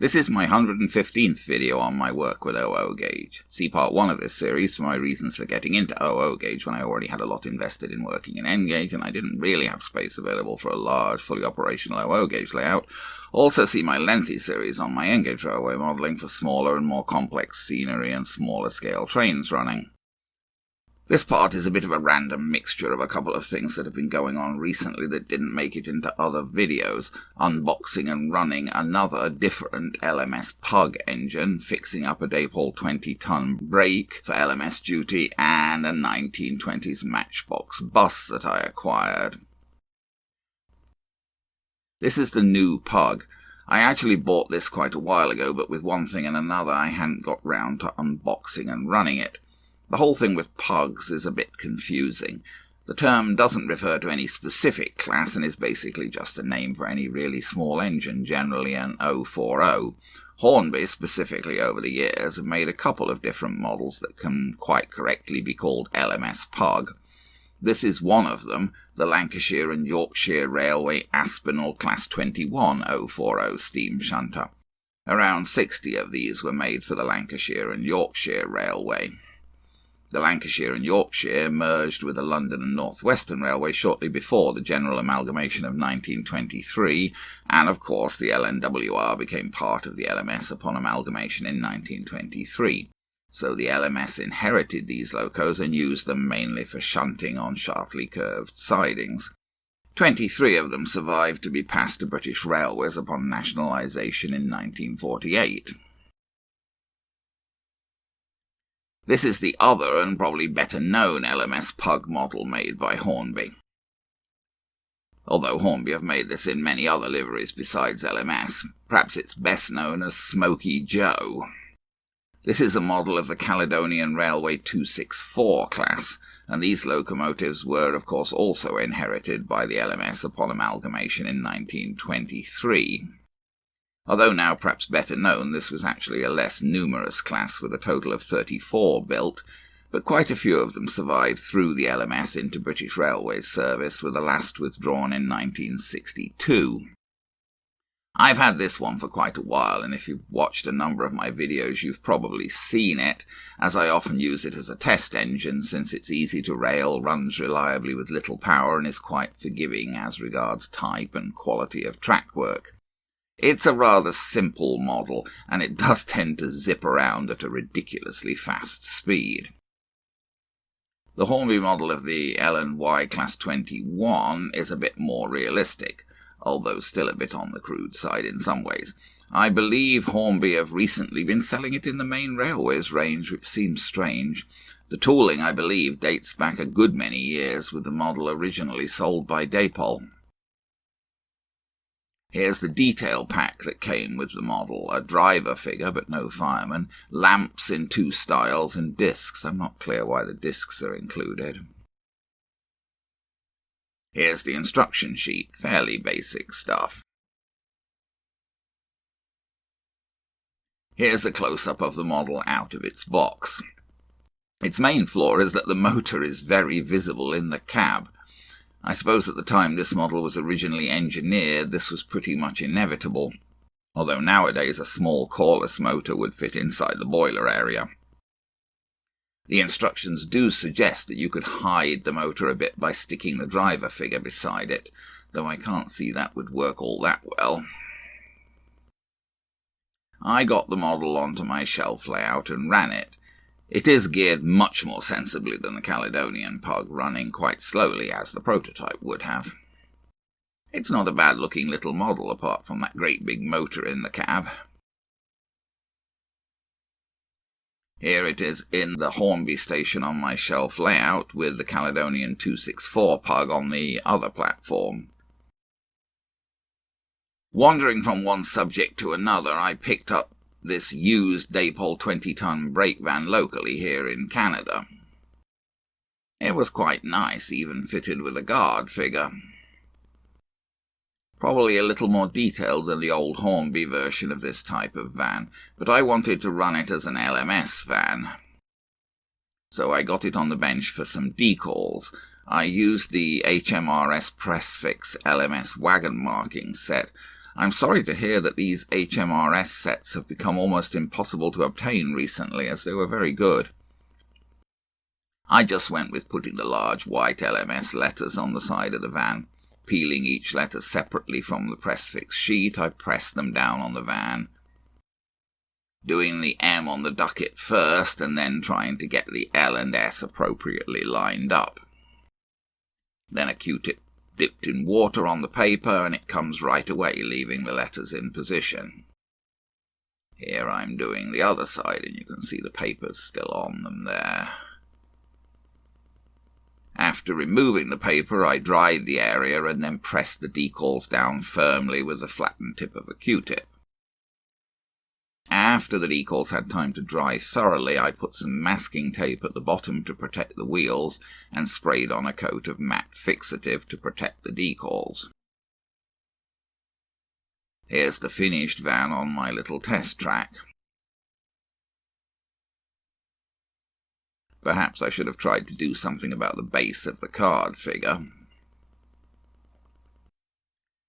This is my 115th video on my work with OO gauge. See part 1 of this series for my reasons for getting into OO gauge when I already had a lot invested in working in N gauge and I didn't really have space available for a large, fully operational OO gauge layout. Also see my lengthy series on my N gauge railway modelling for smaller and more complex scenery and smaller scale trains running. This part is a bit of a random mixture of a couple of things that have been going on recently that didn't make it into other videos, unboxing and running another different LMS Pug engine, fixing up a Depaul 20-ton brake for LMS duty, and a 1920s Matchbox bus that I acquired. This is the new Pug. I actually bought this quite a while ago, but with one thing and another I hadn't got round to unboxing and running it. The whole thing with pugs is a bit confusing. The term doesn't refer to any specific class and is basically just a name for any really small engine, generally an 040. Hornby, specifically over the years, have made a couple of different models that can quite correctly be called LMS Pug. This is one of them, the Lancashire and Yorkshire Railway Aspinal Class 21 040 steam shunter. Around 60 of these were made for the Lancashire and Yorkshire Railway. The Lancashire and Yorkshire merged with the London and North Western Railway shortly before the General Amalgamation of 1923, and of course the L&YR became part of the LMS upon amalgamation in 1923. So the LMS inherited these locos and used them mainly for shunting on sharply curved sidings. 23 of them survived to be passed to British Railways upon nationalisation in 1948. This is the other and probably better known LMS Pug model made by Hornby. Although Hornby have made this in many other liveries besides LMS, perhaps it's best known as Smoky Joe. This is a model of the Caledonian Railway 264 class, and these locomotives were of course also inherited by the LMS upon amalgamation in 1923. Although now perhaps better known, this was actually a less numerous class with a total of 34 built, but quite a few of them survived through the LMS into British Railways service, with the last withdrawn in 1962. I've had this one for quite a while, and if you've watched a number of my videos you've probably seen it, as I often use it as a test engine since it's easy to rail, runs reliably with little power, and is quite forgiving as regards type and quality of track work. It's a rather simple model, and it does tend to zip around at a ridiculously fast speed. The Hornby model of the L&Y Class 21 is a bit more realistic, although still a bit on the crude side in some ways. I believe Hornby have recently been selling it in the main railways range, which seems strange. The tooling, I believe, dates back a good many years, with the model originally sold by Depaul. Here's the detail pack that came with the model, a driver figure but no fireman, lamps in 2 styles and discs. I'm not clear why the discs are included. Here's the instruction sheet, fairly basic stuff. Here's a close-up of the model out of its box. Its main flaw is that the motor is very visible in the cab. I suppose at the time this model was originally engineered, this was pretty much inevitable, although nowadays a small coreless motor would fit inside the boiler area. The instructions do suggest that you could hide the motor a bit by sticking the driver figure beside it, though I can't see that would work all that well. I got the model onto my shelf layout and ran it. It is geared much more sensibly than the Caledonian Pug, running quite slowly as the prototype would have. It's not a bad-looking little model apart from that great big motor in the cab. Here it is in the Hornby station on my shelf layout, with the Caledonian 264 Pug on the other platform. Wandering from one subject to another, I picked up this used Depaul 20-ton brake van locally here in Canada. It was quite nice, even fitted with a guard figure. Probably a little more detailed than the old Hornby version of this type of van, but I wanted to run it as an LMS van. So I got it on the bench for some decals. I used the HMRS Pressfix LMS wagon marking set. I'm sorry to hear that these HMRS sets have become almost impossible to obtain recently, as they were very good. I just went with putting the large white LMS letters on the side of the van. Peeling each letter separately from the press-fix sheet, I pressed them down on the van, doing the M on the ducket first and then trying to get the L and S appropriately lined up. Then a Q-tip dipped in water on the paper and it comes right away, leaving the letters in position. Here I'm doing the other side and you can see the paper's still on them there. After removing the paper, I dried the area and then pressed the decals down firmly with the flattened tip of a Q-tip. After the decals had time to dry thoroughly, I put some masking tape at the bottom to protect the wheels and sprayed on a coat of matte fixative to protect the decals. Here's the finished van on my little test track. Perhaps I should have tried to do something about the base of the card figure.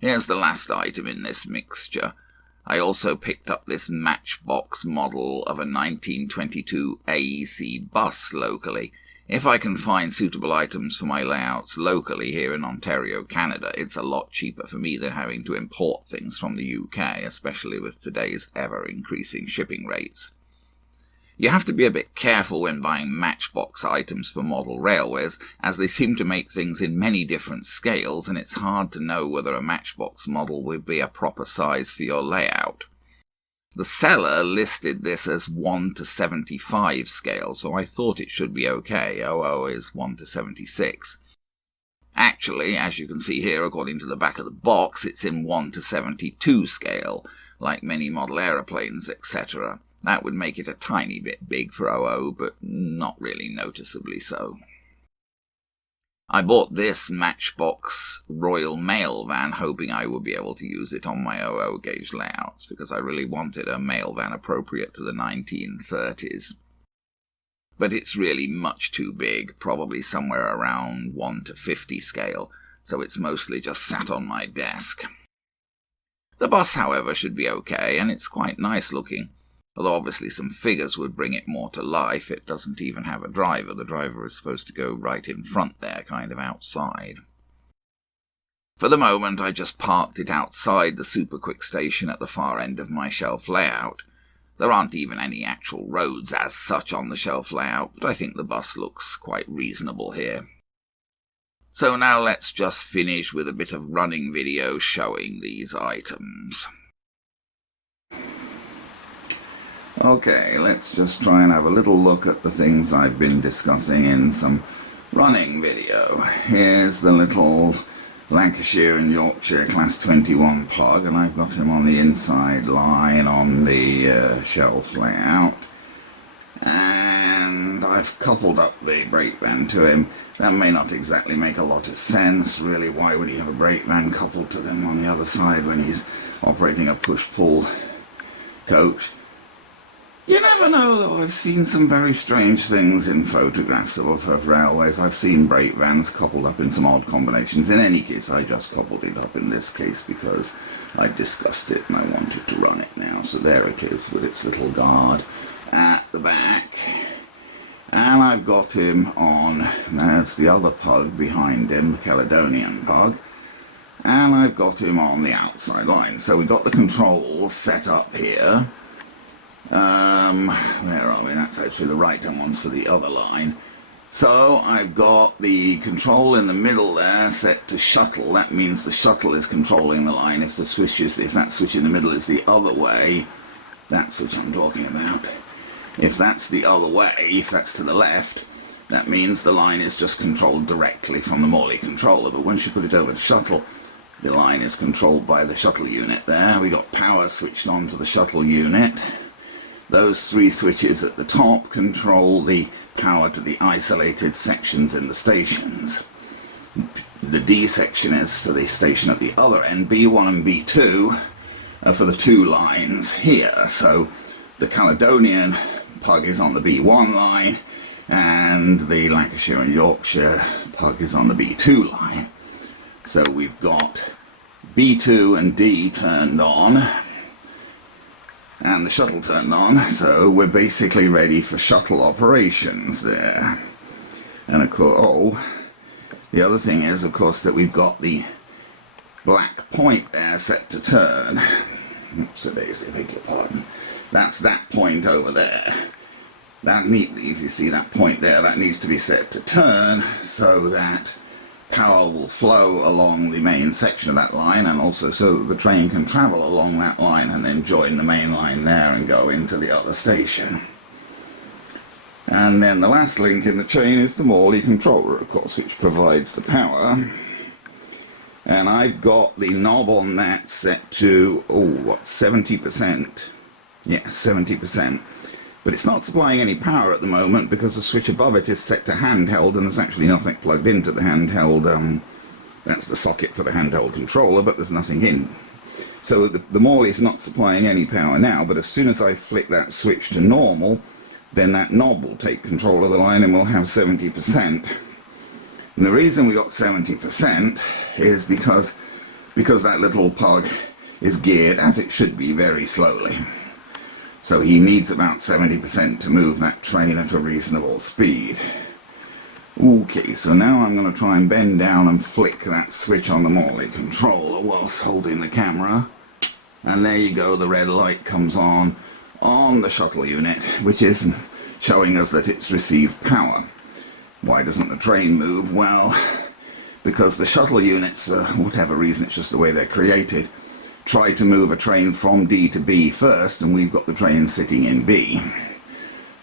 Here's the last item in this mixture. I also picked up this matchbox model of a 1922 AEC bus locally. If I can find suitable items for my layouts locally here in Ontario, Canada, it's a lot cheaper for me than having to import things from the UK, especially with today's ever-increasing shipping rates. You have to be a bit careful when buying matchbox items for model railways, as they seem to make things in many different scales, and it's hard to know whether a matchbox model would be a proper size for your layout. The seller listed this as 1:75 scale, so I thought it should be okay. 00 is 1:76. Actually, as you can see here, according to the back of the box, it's in 1:72 scale, like many model aeroplanes, etc. That would make it a tiny bit big for 00, but not really noticeably so. I bought this matchbox Royal Mail van hoping I would be able to use it on my 00 gauge layouts, because I really wanted a mail van appropriate to the 1930s. But it's really much too big, probably somewhere around 1:50 scale, so it's mostly just sat on my desk. The bus, however, should be okay, and it's quite nice looking. Although obviously some figures would bring it more to life, it doesn't even have a driver. The driver is supposed to go right in front there, kind of outside. For the moment, I just parked it outside the super quick station at the far end of my shelf layout. There aren't even any actual roads as such on the shelf layout, but I think the bus looks quite reasonable here. So now let's just finish with a bit of running video showing these items. Okay, let's just try and have a little look at the things I've been discussing in some running video. Here's the little Lancashire and Yorkshire Class 21 plug, and I've got him on the inside line on the shelf layout. And I've coupled up the brake van to him. That may not exactly make a lot of sense, really. Why would he have a brake van coupled to them on the other side when he's operating a push-pull coach? You never know, though. I've seen some very strange things in photographs of railways. I've seen brake vans coupled up in some odd combinations. In any case, I just coupled it up in this case because I discussed it and I wanted to run it now. So there it is with its little guard at the back. And I've got him on, there's the other pug behind him, the Caledonian pug. And I've got him on the outside line. So we've got the controls set up here. Where are we? That's actually the right-hand ones for the other line. So I've got the control in the middle there set to shuttle. That means the shuttle is controlling the line. If that switch in the middle is the other way, that's what I'm talking about. If that's the other way, if that's to the left, that means the line is just controlled directly from the Morley Controller. But once you put it over the shuttle, the line is controlled by the shuttle unit there. We got power switched on to the shuttle unit. Those three switches at the top control the power to the isolated sections in the stations. The D section is for the station at the other end. B1 and B2 are for the two lines here. So the Caledonian pug is on the B1 line and the Lancashire and Yorkshire pug is on the B2 line. So we've got B2 and D turned on, and the shuttle turned on, so we're basically ready for shuttle operations there. And of course, the other thing is, of course, that we've got the black point there set to turn. Oops, a daisy, beg your pardon. That's that point over there. That if you see that point there, that needs to be set to turn so that power will flow along the main section of that line, and also so that the train can travel along that line and then join the main line there and go into the other station. And then the last link in the chain is the Morley Controller, of course, which provides the power. And I've got the knob on that set to, 70%? Yeah, 70%. But it's not supplying any power at the moment because the switch above it is set to handheld, and there's actually nothing plugged into the handheld. That's the socket for the handheld controller, but there's nothing in. So the Morley's not supplying any power now, but as soon as I flick that switch to normal, then that knob will take control of the line and we'll have 70%. And the reason we got 70% is because that little pug is geared, as it should be, very slowly. So he needs about 70% to move that train at a reasonable speed. Okay, so now I'm going to try and bend down and flick that switch on the Morley Controller whilst holding the camera. And there you go, the red light comes on the shuttle unit, which is showing us that it's received power. Why doesn't the train move? Well, because the shuttle units, for whatever reason, it's just the way they're created, try to move a train from D to B first, and we've got the train sitting in B.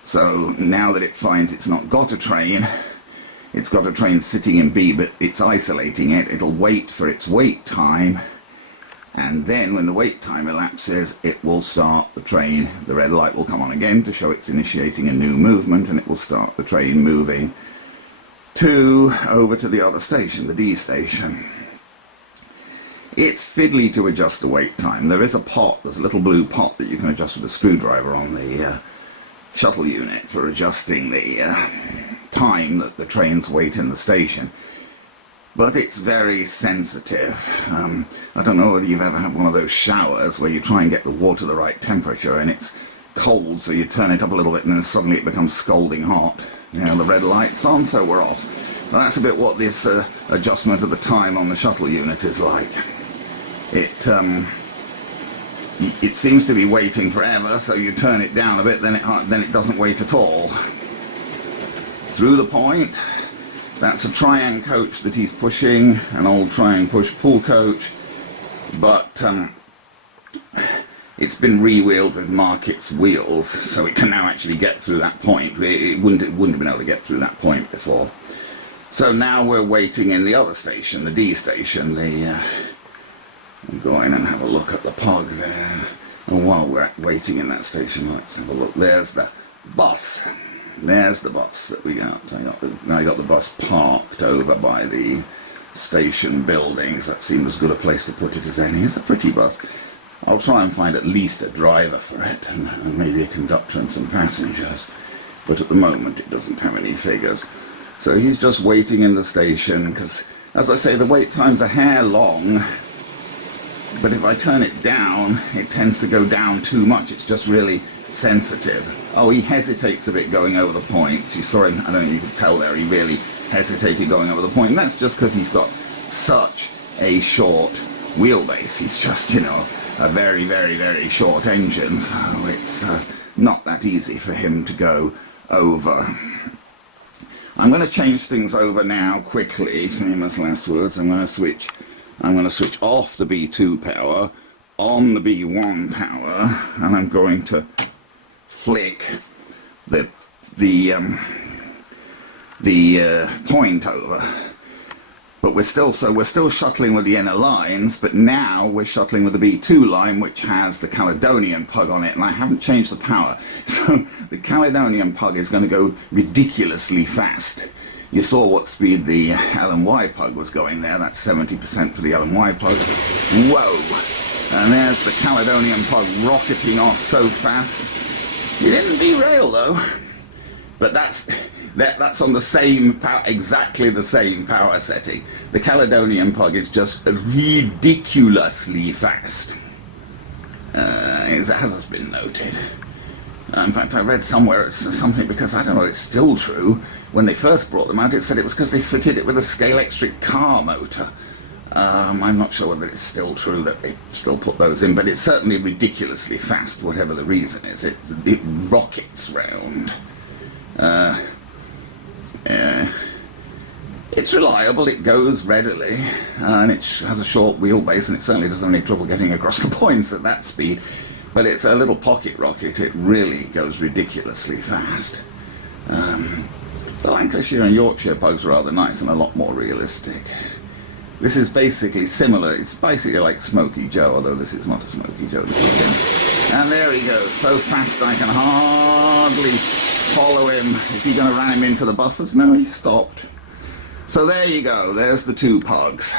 So now that it finds it's not got a train, it's got a train sitting in B, but it's isolating it. It'll wait for its wait time, and then when the wait time elapses, it will start the train. The red light will come on again to show it's initiating a new movement, and it will start the train moving over to the other station, the D station. It's fiddly to adjust the wait time. There is a pot, there's a little blue pot that you can adjust with a screwdriver on the shuttle unit for adjusting the time that the trains wait in the station. But it's very sensitive. I don't know whether you've ever had one of those showers where you try and get the water the right temperature and it's cold, so you turn it up a little bit and then suddenly it becomes scalding hot. Now the red light's on, so we're off. That's a bit what this adjustment of the time on the shuttle unit is like. It seems to be waiting forever, so you turn it down a bit, then it doesn't wait at all. Through the point, that's a Triang coach that he's pushing, an old Triang push-pull coach, but it's been re-wheeled with Market's wheels, so it can now actually get through that point. It wouldn't have been able to get through that point before. So now we're waiting in the other station, the D station. I'll go in and have a look at the pug there. And while we're waiting in that station, let's have a look. There's the bus. There's the bus that we got. I got the bus parked over by the station buildings. That seemed as good a place to put it as any. It's a pretty bus. I'll try and find at least a driver for it, and maybe a conductor and some passengers. But at the moment it doesn't have any figures. So he's just waiting in the station, because, as I say, the wait time's a hair long, but if I turn it down, it tends to go down too much. It's just really sensitive. Oh, he hesitates a bit going over the point. You saw him, I don't know if you could tell there, he really hesitated going over the point. And that's just because he's got such a short wheelbase. He's just, a very, very, very short engine, so it's not that easy for him to go over. I'm going to change things over now quickly, famous last words. I'm going to switch off the B2 power, on the B1 power, and I'm going to flick the point over. But we're still shuttling with the inner lines, but now we're shuttling with the B2 line, which has the Caledonian pug on it, and I haven't changed the power. So the Caledonian pug is going to go ridiculously fast. You saw what speed the L&Y pug was going there. That's 70% for the L&Y pug. Whoa! And there's the Caledonian pug rocketing off so fast. He didn't derail though. But That's on the same power, exactly the same power setting. The Caledonian pug is just ridiculously fast. It has been noted. In fact, I read somewhere it's something, because I don't know, it's still true. When they first brought them out, it said it was because they fitted it with a scale-electric car motor. I'm not sure whether it's still true that they still put those in, but it's certainly ridiculously fast, whatever the reason is. It rockets round. It's reliable, it goes readily, and it has a short wheelbase, and it certainly doesn't have any trouble getting across the points at that speed. But it's a little pocket rocket, it really goes ridiculously fast. The Lancashire and Yorkshire pugs are rather nice and a lot more realistic. This is basically similar, it's basically like Smoky Joe, although this is not a Smoky Joe, this is him. And there he goes, so fast I can hardly follow him. Is he going to ram him into the buffers? No, he stopped. So there you go, there's the two pugs.